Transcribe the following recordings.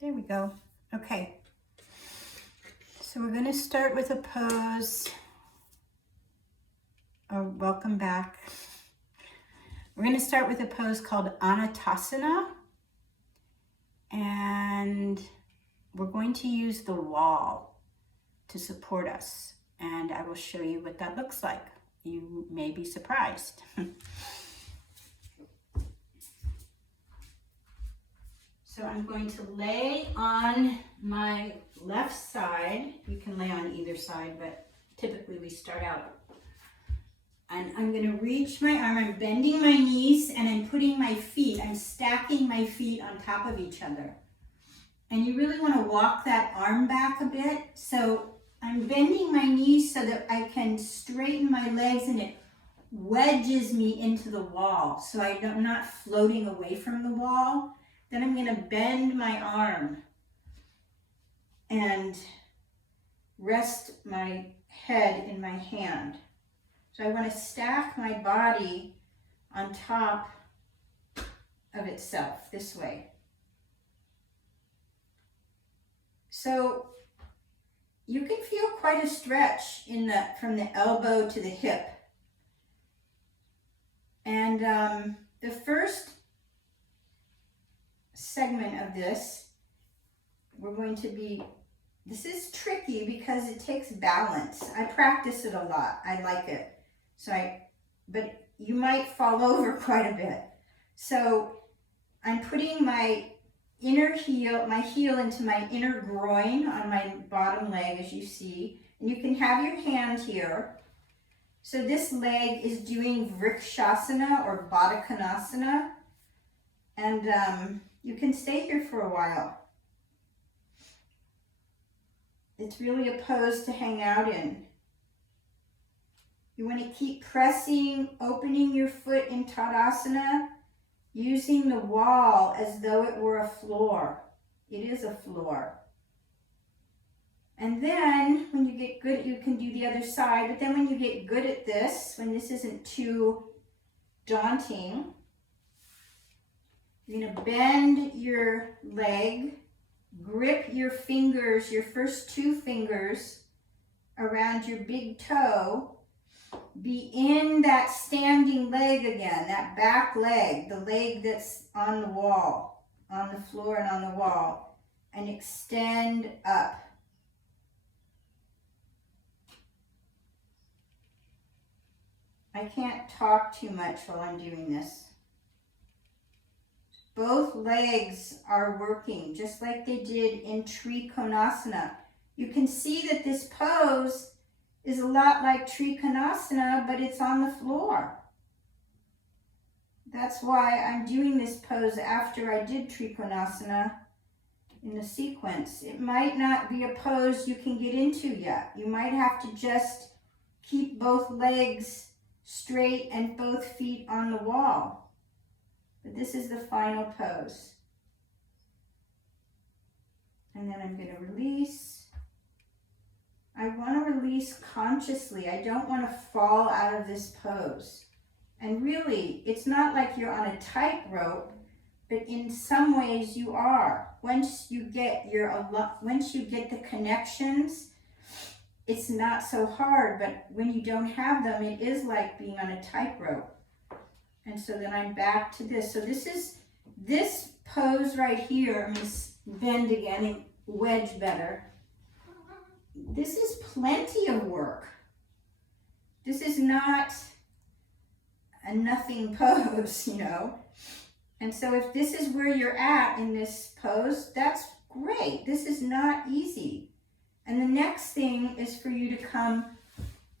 There we go. Okay. So we're going to start with a pose. Oh, welcome back. We're going to start with a pose called Anatasana. And we're going to use the wall to support us. And I will show you what that looks like. You may be surprised. So I'm going to lay on my left side. You can lay on either side, but typically we start out. And I'm going to reach my arm. I'm bending my knees and I'm putting my feet, I'm stacking my feet on top of each other. And you really want to walk that arm back a bit. So I'm bending my knees so that I can straighten my legs and it wedges me into the wall. So I'm not floating away from the wall. Then I'm going to bend my arm and rest my head in my hand. So I want to stack my body on top of itself this way. So you can feel quite a stretch from the elbow to the hip. And the first segment of this, this is tricky because it takes balance. I practice it a lot. I like it. But you might fall over quite a bit. So I'm putting my heel into my inner groin on my bottom leg, as you see. And you can have your hand here. So this leg is doing Vrikshasana or Baddha Konasana. And you can stay here for a while. It's really a pose to hang out in. You want to keep pressing, opening your foot in Tadasana, using the wall as though it were a floor. It is a floor. And then when you get good, you can do the other side. But then when you get good at this, when this isn't too daunting, you're going to bend your leg, grip your fingers, your first two fingers around your big toe. Be in that standing leg again, that back leg, the leg that's on the wall, on the floor and on the wall, and extend up. I can't talk too much while I'm doing this. Both legs are working just like they did in Trikonasana. You can see that this pose is a lot like Trikonasana, but it's on the floor. That's why I'm doing this pose after I did Trikonasana in the sequence. It might not be a pose you can get into yet. You might have to just keep both legs straight and both feet on the wall. But this is the final pose. And then I'm going to release. I want to release consciously. I don't want to fall out of this pose. And really, it's not like you're on a tightrope, but in some ways you are. Once you get the connections, it's not so hard, but when you don't have them, it is like being on a tightrope. And so then I'm back to this. So this pose right here. I'm going to bend again and wedge better. This is plenty of work. This is not a nothing pose, you know. And so if this is where you're at in this pose, that's great. This is not easy. And the next thing is for you to come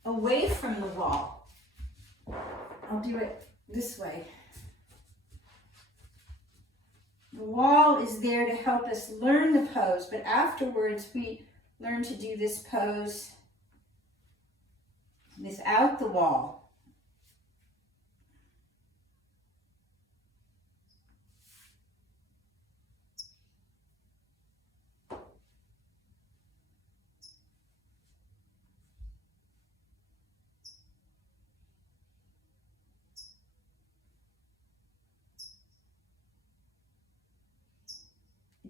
away from the wall. I'll do it this way. The wall is there to help us learn the pose, but afterwards we learn to do this pose without the wall.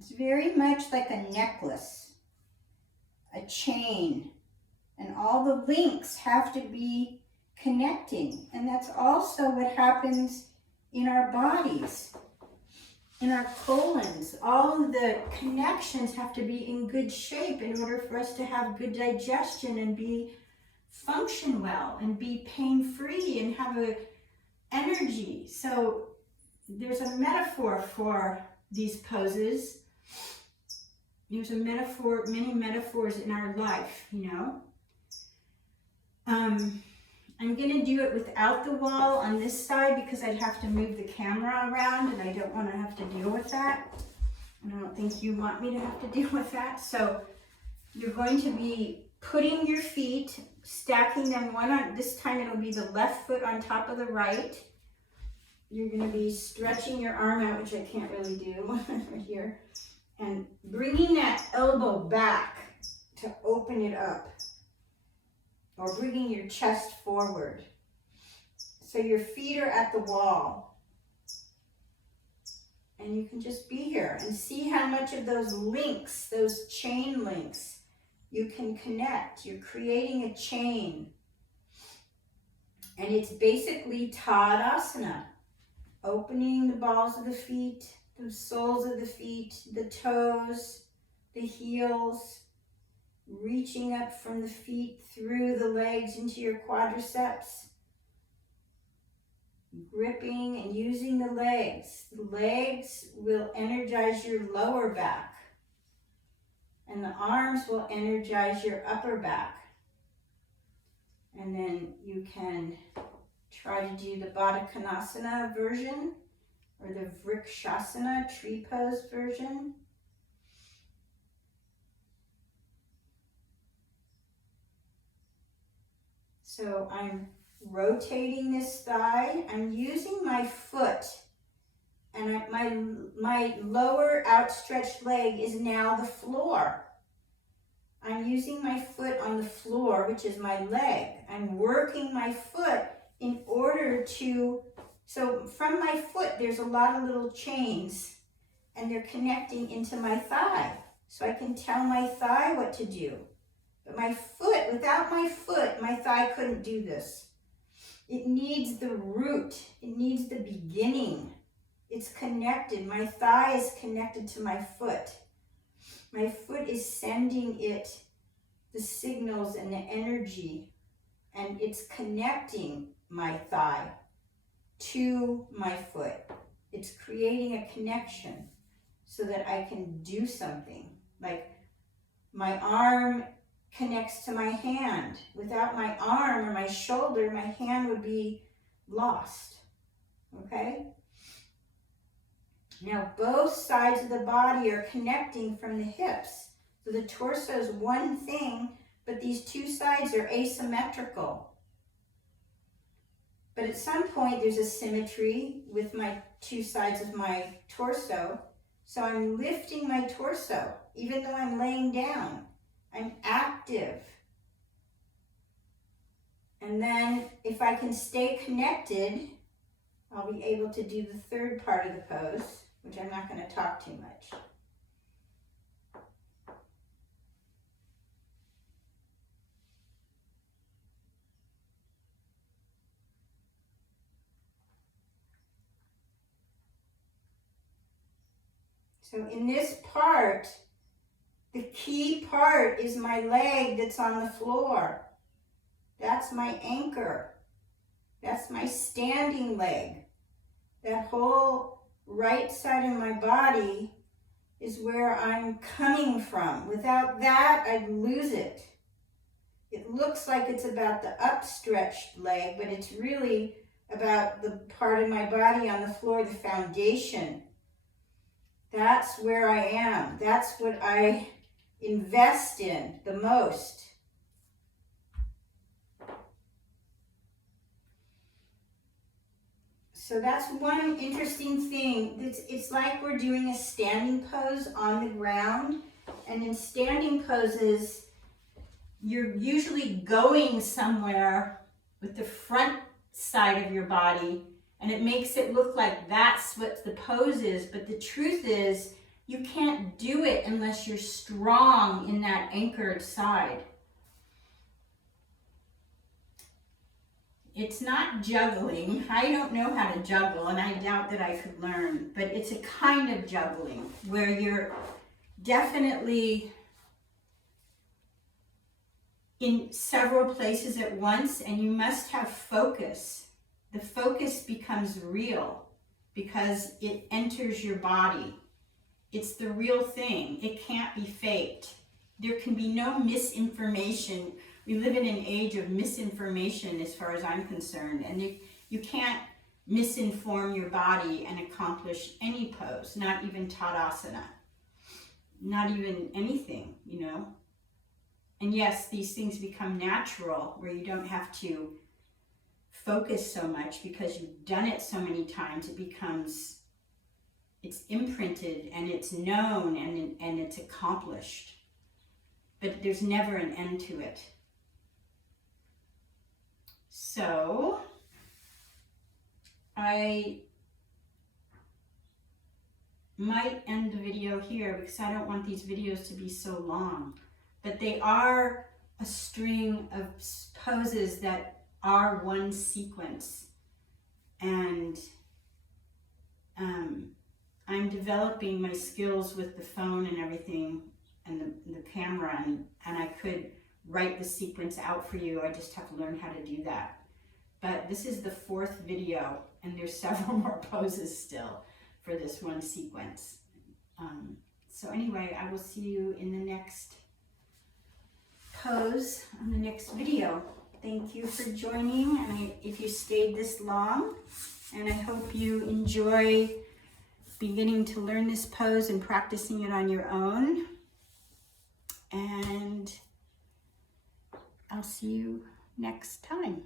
It's very much like a necklace, a chain, and all the links have to be connecting. And that's also what happens in our bodies, in our colons. All of the connections have to be in good shape in order for us to have good digestion and function well and be pain-free and have a energy. So there's a metaphor for these poses. There's a metaphor, many metaphors in our life, you know. I'm going to do it without the wall on this side because I'd have to move the camera around and I don't want to have to deal with that. And I don't think you want me to have to deal with that. So you're going to be putting your feet, stacking them one on, this time it'll be the left foot on top of the right. You're going to be stretching your arm out, which I can't really do right here. And bringing that elbow back to open it up. Or bringing your chest forward. So your feet are at the wall. And you can just be here and see how much of those links, those chain links, you can connect. You're creating a chain. And it's basically Tadasana. Opening the balls of the feet, the soles of the feet, the toes, the heels, reaching up from the feet through the legs into your quadriceps, gripping and using the legs. The legs will energize your lower back, and the arms will energize your upper back. And then you can try to do the Baddha Konasana version or the Vrikshasana tree pose version. So I'm rotating this thigh. I'm using my foot, and my lower outstretched leg is now the floor. I'm using my foot on the floor, which is my leg. I'm working my foot in order to, so from my foot there's a lot of little chains, and they're connecting into my thigh. So I can tell my thigh what to do. But my foot, without my foot, my thigh couldn't do this. It needs the root. It needs the beginning. It's connected. My thigh is connected to my foot. My foot is sending it the signals and the energy, and it's connecting my thigh to my foot. It's creating a connection so that I can do something. Like my arm connects to my hand. Without my arm or my shoulder, my hand would be lost. Okay? Now both sides of the body are connecting from the hips. So the torso is one thing, but these two sides are asymmetrical. But at some point there's a symmetry with my two sides of my torso. So I'm lifting my torso, even though I'm laying down. I'm active. And then if I can stay connected, I'll be able to do the third part of the pose, which I'm not going to talk too much. So in this part, the key part is my leg that's on the floor. That's my anchor. That's my standing leg. That whole right side of my body is where I'm coming from. Without that, I'd lose it. It looks like it's about the upstretched leg, but it's really about the part of my body on the floor, the foundation. That's where I am. That's what I invest in the most. So that's one interesting thing. It's like we're doing a standing pose on the ground. And in standing poses, you're usually going somewhere with the front side of your body, and it makes it look like that's what the pose is. But the truth is You can't do it unless you're strong in that anchored side. It's not juggling. I don't know how to juggle, and I doubt that I could learn, but it's a kind of juggling where you're definitely in several places at once, and you must have focus. The focus becomes real because it enters your body. It's the real thing. It can't be faked. There can be no misinformation. We live in an age of misinformation as far as I'm concerned, and you can't misinform your body and accomplish any pose, not even Tadasana, not even anything, you know. And yes, these things become natural where you don't have to focus so much because you've done it so many times. It's imprinted and it's known and it's accomplished. But there's never an end to it. So I might end the video here because I don't want these videos to be so long. But they are a string of poses that are one sequence. And I'm developing my skills with the phone and everything and the camera, and I could write the sequence out for you. I just have to learn how to do that. But this is the 4th video, and there's several more poses still for this one sequence. So anyway, I will see you in the next pose on the next video. Thank you for joining, and if you stayed this long, and I hope you enjoy beginning to learn this pose and practicing it on your own. And I'll see you next time.